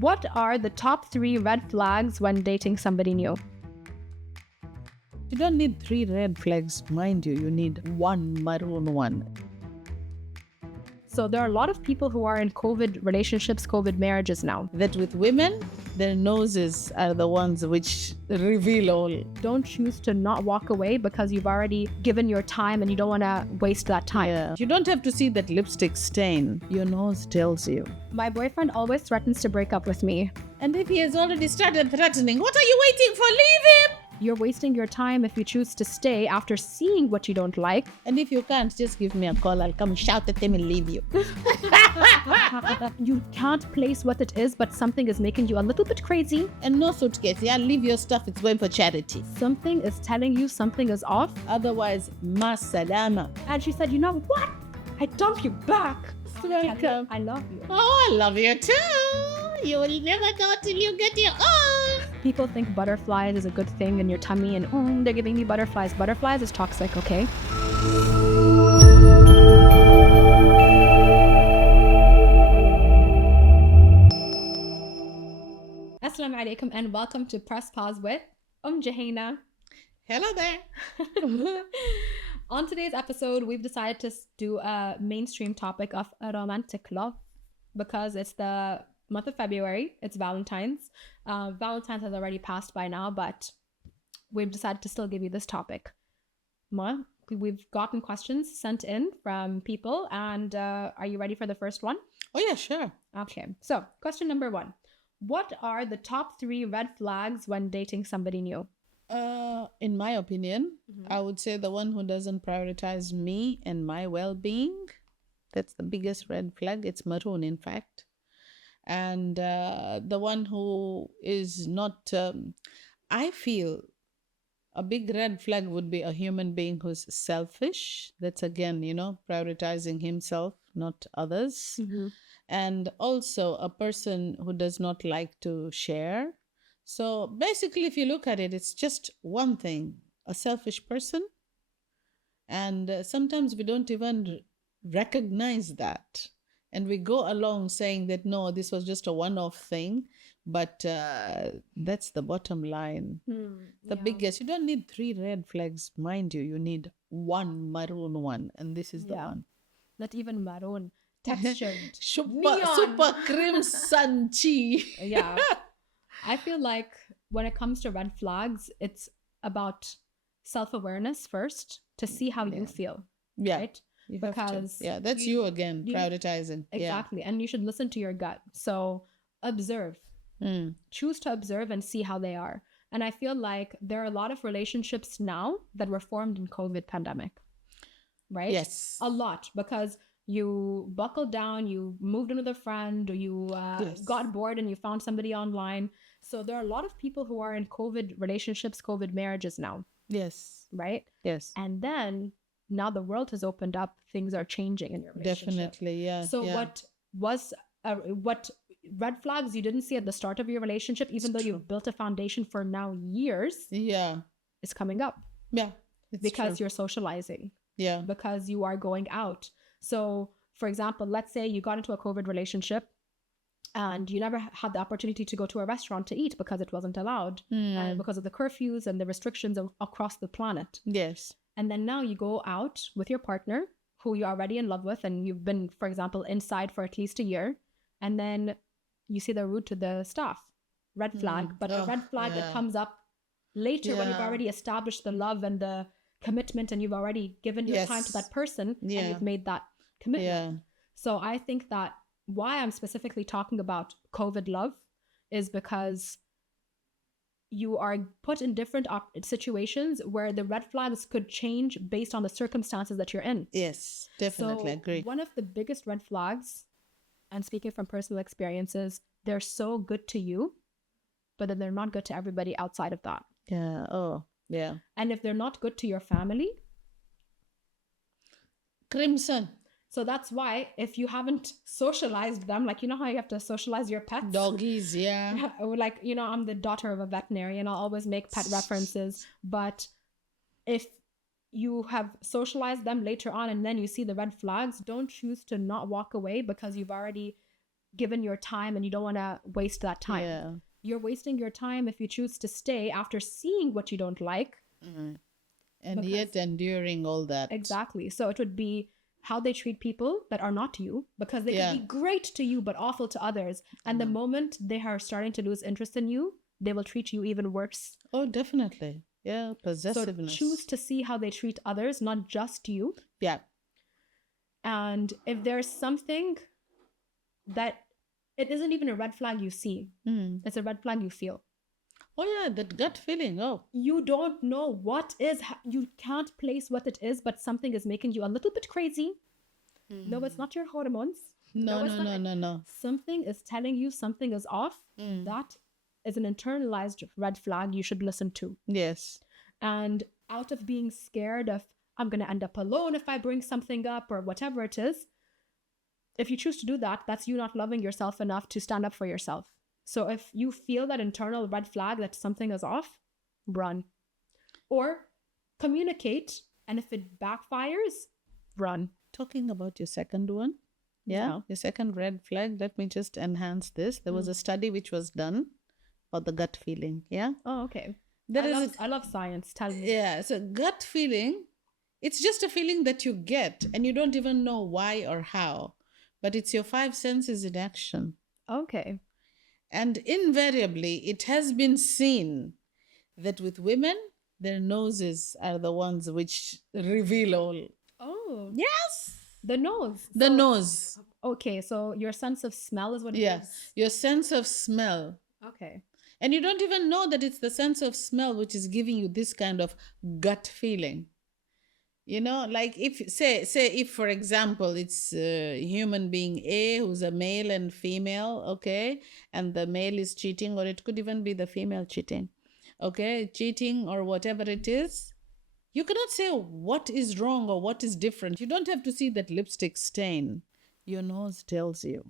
What are the top 3 red flags when dating somebody new? You don't need 3 red flags, mind you. You need 1 maroon one. So there are a lot of people who are in COVID relationships, COVID marriages now. That with women, their noses are the ones which reveal all. Don't choose to not walk away because you've already given your time and you don't want to waste that time. Yeah. You don't have to see that lipstick stain. Your nose tells you. My boyfriend always threatens to break up with me. And if he has already started threatening, what are you waiting for? Leave him! You're wasting your time if you choose to stay after seeing what you don't like. And if you can't, just give me a call. I'll come shout at him and leave you. You can't place what it is, but something is making you a little bit crazy. And no suitcase. Yeah, leave your stuff. It's going for charity. Something is telling you something is off. Otherwise, ma salama. And she said, you know what? I dump you back. Welcome. I love you. Oh, I love you too. You will never go till you get your own. People think butterflies is a good thing in your tummy and they're giving me butterflies. Butterflies is toxic, okay? Assalamu alaikum and welcome to Press Pause with Jouhayna. Hello there. On today's episode, we've decided to do a mainstream topic of romantic love because it's the month of February. It's Valentine's. Valentine's has already passed by now, but we've decided to still give you this topic. Ma, we've gotten questions sent in from people, and are you ready for the first one? Oh yeah, sure. Okay, so question number 1. What are the top 3 red flags when dating somebody new? In my opinion, I would say the one who doesn't prioritize me and my well-being, that's the biggest red flag. It's maroon, in fact. And the one who is not, I feel a big red flag would be a human being who's selfish. That's again, prioritizing himself, not others. And also a person who does not like to share. So basically, if you look at it, it's just one thing, a selfish person. And sometimes we don't even recognize that. And we go along saying that, no, this was just a one-off thing. But that's the bottom line. The biggest. You don't need 3 red flags, mind you. You need 1 maroon one. And this is the one. Not even maroon. Textured. Super crimson chi. Yeah. I feel like when it comes to red flags, it's about self-awareness first to see how you feel. Yeah. Right? Because that's you again, prioritizing. Exactly. Yeah. And you should listen to your gut. So observe. Choose to observe and see how they are. And I feel like there are a lot of relationships now that were formed in COVID pandemic. Right? Yes. A lot, because you buckled down, you moved in with a friend, or you got bored and you found somebody online. So there are a lot of people who are in COVID relationships, COVID marriages now. Yes. Right? Yes. And then now the world has opened up, things are changing in your relationship. Definitely, yeah. So what red flags you didn't see at the start of your relationship, even though you've built a foundation for now years, is coming up. Yeah. Because you're socializing. Yeah. Because you are going out. So, for example, let's say you got into a COVID relationship and you never had the opportunity to go to a restaurant to eat because it wasn't allowed because of the curfews and the restrictions across the planet. Yes. And then now you go out with your partner who you're already in love with and you've been, for example, inside for at least a year. And then you see they're rude to the staff. Red flag. But a red flag that comes up later when you've already established the love and the commitment and you've already given your time to that person and you've made that commitment. Yeah. So I think that why I'm specifically talking about COVID love is because you are put in different situations where the red flags could change based on the circumstances that you're in. Yes, definitely agree. One of the biggest red flags, and speaking from personal experiences, they're so good to you, but then they're not good to everybody outside of that. Yeah. Oh, yeah. And if they're not good to your family, crimson. So that's why if you haven't socialized them, like, you know how you have to socialize your pets? Doggies, yeah. Like, I'm the daughter of a veterinarian. I'll always make pet references. But if you have socialized them later on and then you see the red flags, don't choose to not walk away because you've already given your time and you don't want to waste that time. Yeah. You're wasting your time if you choose to stay after seeing what you don't like. Mm-hmm. And yet enduring all that. Exactly. So it would be how they treat people that are not you, because they could be great to you but awful to others. And the moment they are starting to lose interest in you, they will treat you even worse. Oh, definitely. Yeah, possessiveness. So choose to see how they treat others, not just you. Yeah. And if there's something that it isn't even a red flag you see, it's a red flag you feel. Oh yeah, that gut feeling. Oh, you don't know what is, you can't place what it is, but something is making you a little bit crazy. No, it's not your hormones. No. Something is telling you something is off. That is an internalized red flag you should listen to. Yes. And out of being scared of, I'm going to end up alone if I bring something up or whatever it is, if you choose to do that, that's you not loving yourself enough to stand up for yourself. So if you feel that internal red flag that something is off, run. Or communicate, and if it backfires, run. Talking about your second one, your second red flag, let me just enhance this. There was a study which was done about the gut feeling, Oh, okay. I love science. Tell me. Yeah, so gut feeling, it's just a feeling that you get, and you don't even know why or how, but it's your five senses in action. Okay. And invariably, it has been seen that with women, their noses are the ones which reveal all. Oh. Yes. The nose. The nose. Okay, so your sense of smell is what it is? Yes, your sense of smell. Okay. And you don't even know that it's the sense of smell which is giving you this kind of gut feeling. You know, like if, say if, for example, it's a human being A who's a male and female, okay, and the male is cheating, or it could even be the female cheating, okay, cheating or whatever it is, you cannot say what is wrong or what is different. You don't have to see that lipstick stain. Your nose tells you.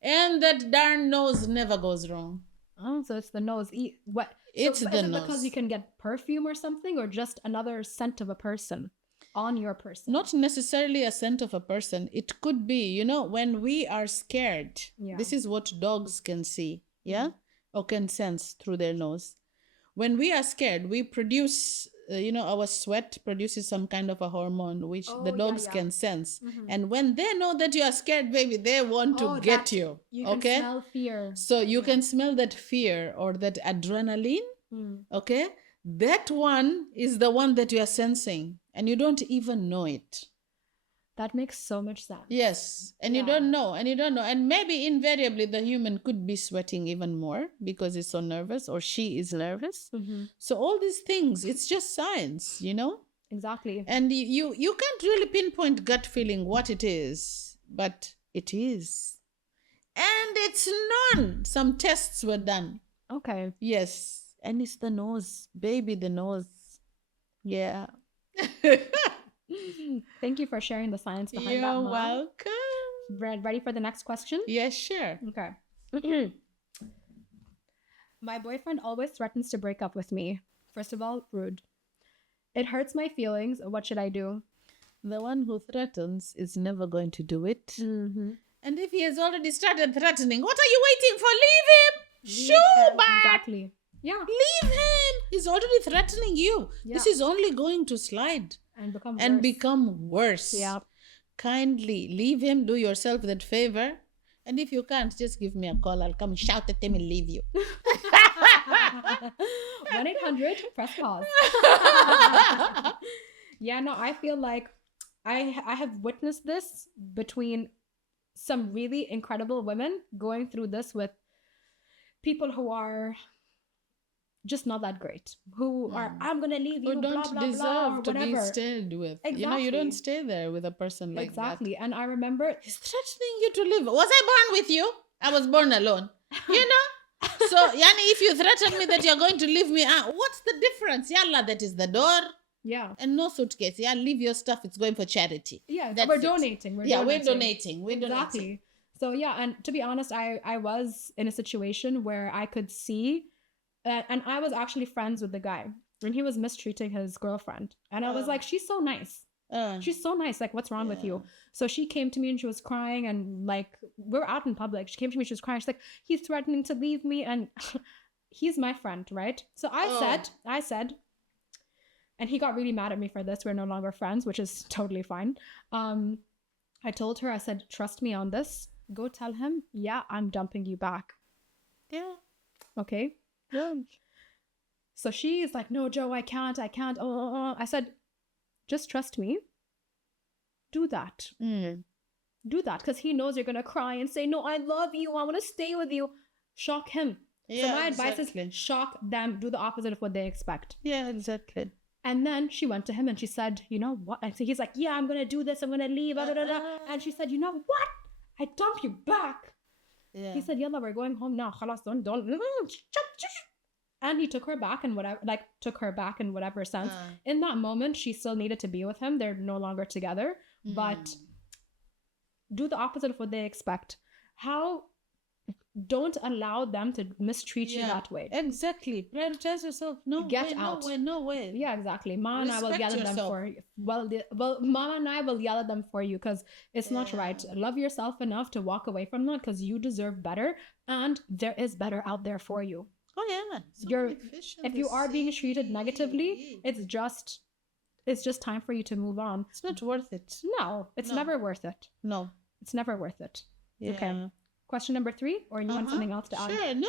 And that darn nose never goes wrong. Oh, so it's the nose. What? It's so the is it nose. Because you can get perfume or something, or just another scent of a person on your person? Not necessarily a scent of a person. It could be, you know, when we are scared, this is what dogs can see, or can sense through their nose. When we are scared, we produce, our sweat produces some kind of a hormone which the dogs can sense. And when they know that you are scared, baby, they want to get you. You can smell fear. So you can smell that fear or that adrenaline. Okay. That one is the one that you are sensing, and you don't even know it. That makes so much sense. Yes. And you don't know. And maybe invariably the human could be sweating even more because it's so nervous, or she is nervous. So all these things, it's just science, you know? Exactly. And you can't really pinpoint gut feeling what it is, but it is. And it's known. Some tests were done. Okay. Yes. And it's the nose. Baby, the nose. Yeah. Thank you for sharing the science behind that. You're welcome. Ready for the next question? Yes, sure. Okay. My boyfriend always threatens to break up with me. First of all, rude. It hurts my feelings. What should I do? The one who threatens is never going to do it. And if he has already started threatening, what are you waiting for? Leave him. Shoo back. Exactly. Yeah. Leave him. He's already threatening you. Yeah. This is only going to slide and become worse. Yeah. Kindly leave him. Do yourself that favor. And if you can't, just give me a call. I'll come shout at him and leave you. 1-800 press pause. Yeah, no, I feel like I have witnessed this between some really incredible women going through this with people who are just not that great, who are, I'm gonna leave you, who don't blah, blah, deserve blah, or to whatever. be stayed with. Exactly. You know, you don't stay there with a person like that. Exactly. And I remember he's threatening you to leave. Was I born with you? I was born alone. You know? So, Yani, if you threaten me that you're going to leave me, what's the difference? Yalla, that is the door. Yeah. And no suitcase. Yeah, leave your stuff. It's going for charity. Yeah, we're donating. We're donating. Exactly. So, yeah, and to be honest, I was in a situation where I could see, and I was actually friends with the guy, and he was mistreating his girlfriend. And I was like, she's so nice. She's so nice. Like, what's wrong with you? So she came to me and she was crying, and like, we're out in public. She came to me, she was crying. She's like, he's threatening to leave me, and he's my friend, right? So I said, and he got really mad at me for this. We're no longer friends, which is totally fine. I told her, I said, trust me on this. Go tell him, yeah, I'm dumping you back. Yeah. Okay. Yeah. So she's like, no, Joe, I can't. I said, just trust me. Do that. Do that, because he knows you're going to cry and say, no, I love you. I want to stay with you. Shock him. Yeah, so my advice is shock them. Do the opposite of what they expect. Yeah, exactly. And then she went to him and she said, you know what? And so he's like, yeah, I'm going to do this. I'm going to leave. And she said, you know what? I dump you back. Yeah. He said, yalla, we're going home now. Khalas, don't. And he took her back in whatever sense. In that moment, she still needed to be with him. They're no longer together. But do the opposite of what they expect. Don't allow them to mistreat you that way. Exactly. Prioritize yourself. Get out. No way. Yeah, exactly. Mama and I will yell at them for you. Well, Mama and I will yell at them for you because it's not right. Love yourself enough to walk away from that because you deserve better, and there is better out there for you. Oh yeah, man. If you are being treated negatively, it's just time for you to move on. It's not worth it. No, it's never worth it. No, it's never worth it. Yeah. Okay. Question number 3, or you want something else to add? Sure. No.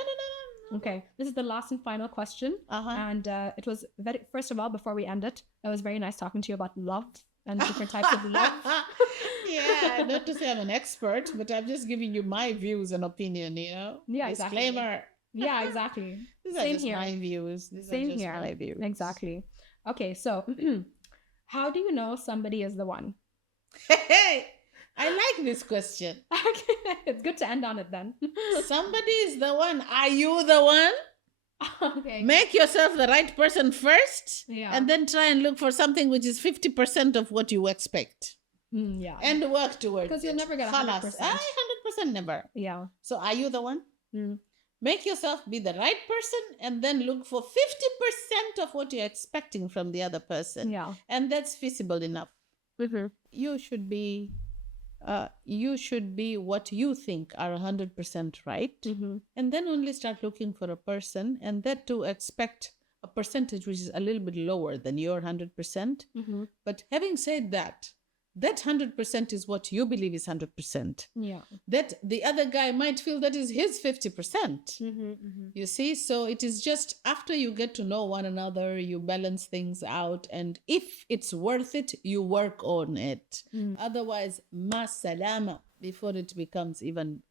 Okay, this is the last and final question. And it was first of all, before we end it, it was very nice talking to you about love and different types of love. Yeah, not to say I'm an expert, but I'm just giving you my views and opinion, you know? Yeah, exactly. Disclaimer. Yeah, exactly. Same here. My views. Same here. My views. Exactly. Okay, so how do you know somebody is the one? Hey, I like this question. Okay, it's good to end on it then. Somebody is the one. Are you the one? Okay. Make yourself the right person first, and then try and look for something which is 50% of what you expect. Yeah. And work towards it. Because you'll never get 100%. 100% never. Yeah. So are you the one? Make yourself be the right person and then look for 50% of what you're expecting from the other person. Yeah. And that's feasible enough. You should be what you think are 100% right. And then only start looking for a person, and that to expect a percentage which is a little bit lower than your 100%. But having said that, that 100% is what you believe is 100%. Yeah. That the other guy might feel that is his 50%. You see? So it is just after you get to know one another, you balance things out. And if it's worth it, you work on it. Otherwise, ma salama, before it becomes even,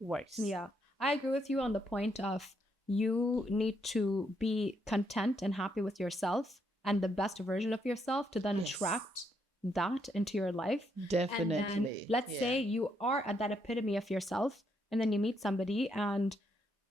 worse. Yeah. I agree with you on the point of you need to be content and happy with yourself and the best version of yourself to then attract that into your life. Definitely. Let's say you are at that epitome of yourself, and then you meet somebody, and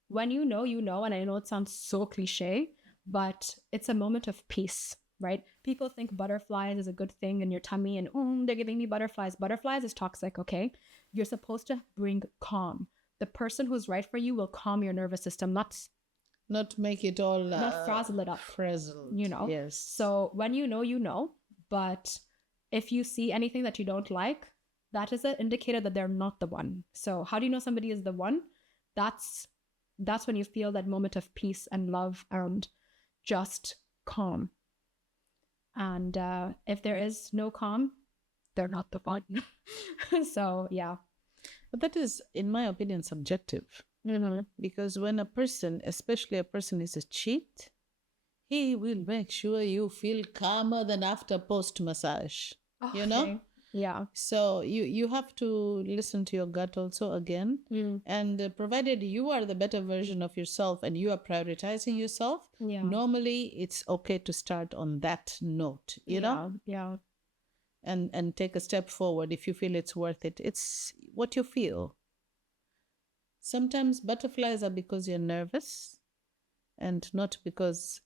when you know, and I know it sounds so cliche, but it's a moment of peace, right? People think butterflies is a good thing in your tummy, and they're giving me butterflies. Butterflies is toxic, okay? You're supposed to bring calm. The person who's right for you will calm your nervous system, not make it all not frazzle it up. Frazzled. Yes. So when you know, but if you see anything that you don't like, that is an indicator that they're not the one. So how do you know somebody is the one? That's when you feel that moment of peace and love and just calm. And if there is no calm, they're not the one. So, yeah. But that is, in my opinion, subjective. Because when a person, especially a person is a cheat, he will make sure you feel calmer than after post-massage, Yeah. So you have to listen to your gut also again. And provided you are the better version of yourself and you are prioritizing yourself, normally it's okay to start on that note, you know? Yeah. And take a step forward if you feel it's worth it. It's what you feel. Sometimes butterflies are because you're nervous and not because...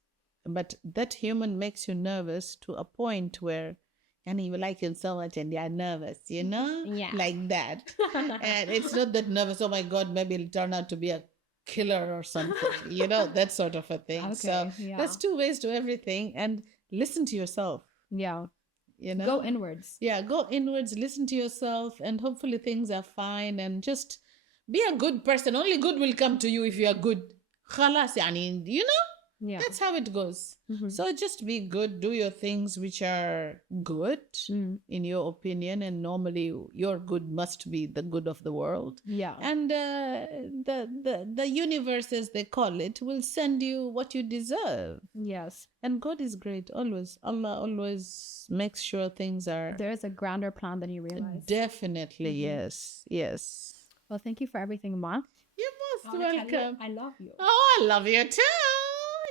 But that human makes you nervous to a point where you like him so much and you're nervous, like that. And it's not that nervous, oh my God, maybe it'll turn out to be a killer or something, that sort of a thing. Okay, so there's two ways to everything, and listen to yourself. Yeah. you know? Go inwards. Yeah, go inwards, listen to yourself, and hopefully things are fine. And just be a good person. Only good will come to you if you are good. Khalas, yani, you know? Yeah. That's how it goes. Mhm. So just be good, do your things which are good in your opinion, and normally your good must be the good of the world. Yeah. And the universe, as they call it, will send you what you deserve. Yes. And God is great, always. Allah always makes sure things are There is a grander plan than you realize. definitely, yes. Well, thank you for everything, Ma. You're most I wanna tell you, welcome. I love you. Oh, I love you too.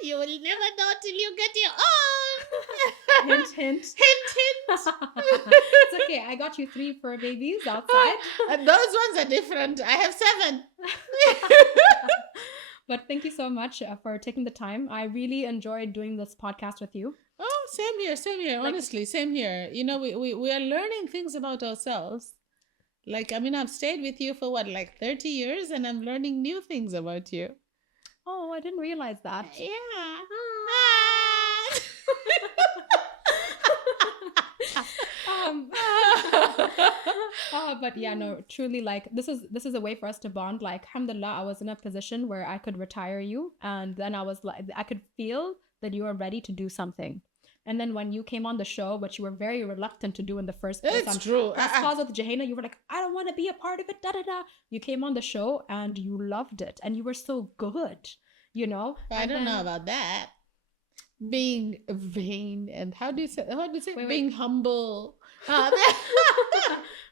You will never know till you get your own. Hint, hint. Hint. It's okay. I got you 3 fur babies outside. And those ones are different. I have 7. But thank you so much for taking the time. I really enjoyed doing this podcast with you. Oh, same here. Honestly, same here. You know, we are learning things about ourselves. Like, I mean, I've stayed with you for 30 years, and I'm learning new things about you. Oh, I didn't realize that. Yeah. But yeah, no, truly, like, this is a way for us to bond. Like, alhamdulillah, I was in a position where I could retire you, and then I was like, I could feel that you are ready to do something. And then when you came on the show, which you were very reluctant to do in the first place, it's true. Press Pause with Jouhayna, you were like, I don't want to be a part of it, You came on the show and you loved it, and you were so good, you know. I don't know about that. Being vain and how do you say being humble.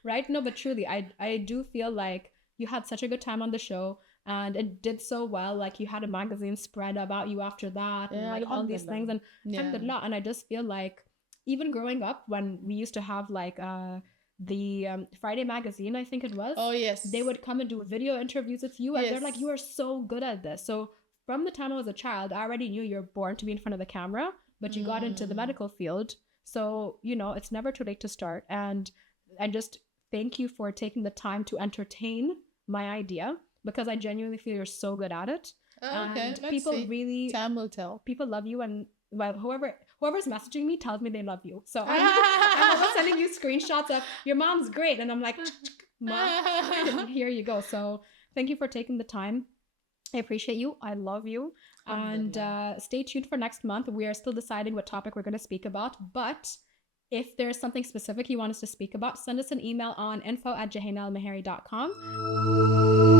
Right? No, but truly, I do feel like you had such a good time on the show, and it did so well. Like, you had a magazine spread about you after that, and like all these things, and alhamdulillah. And I just feel like even growing up, when we used to have like the Friday magazine, I think it was. Oh yes. They would come and do video interviews with you, and they're like, you are so good at this. So from the time I was a child, I already knew you're born to be in front of the camera, but you got into the medical field. So, you know, it's never too late to start. And I just thank you for taking the time to entertain my idea, because I genuinely feel you're so good at it. Oh, okay. And Let's people see. really, Time will tell. people love you, and well, whoever's messaging me tells me they love you. So I'm always sending you screenshots of your mom's great, and I'm like, Mom, here you go. So thank you for taking the time. I appreciate you. I love you. And stay tuned for next month. We are still deciding what topic we're going to speak about. But if there's something specific you want us to speak about, send us an email on info@jouhaynalmahari.com.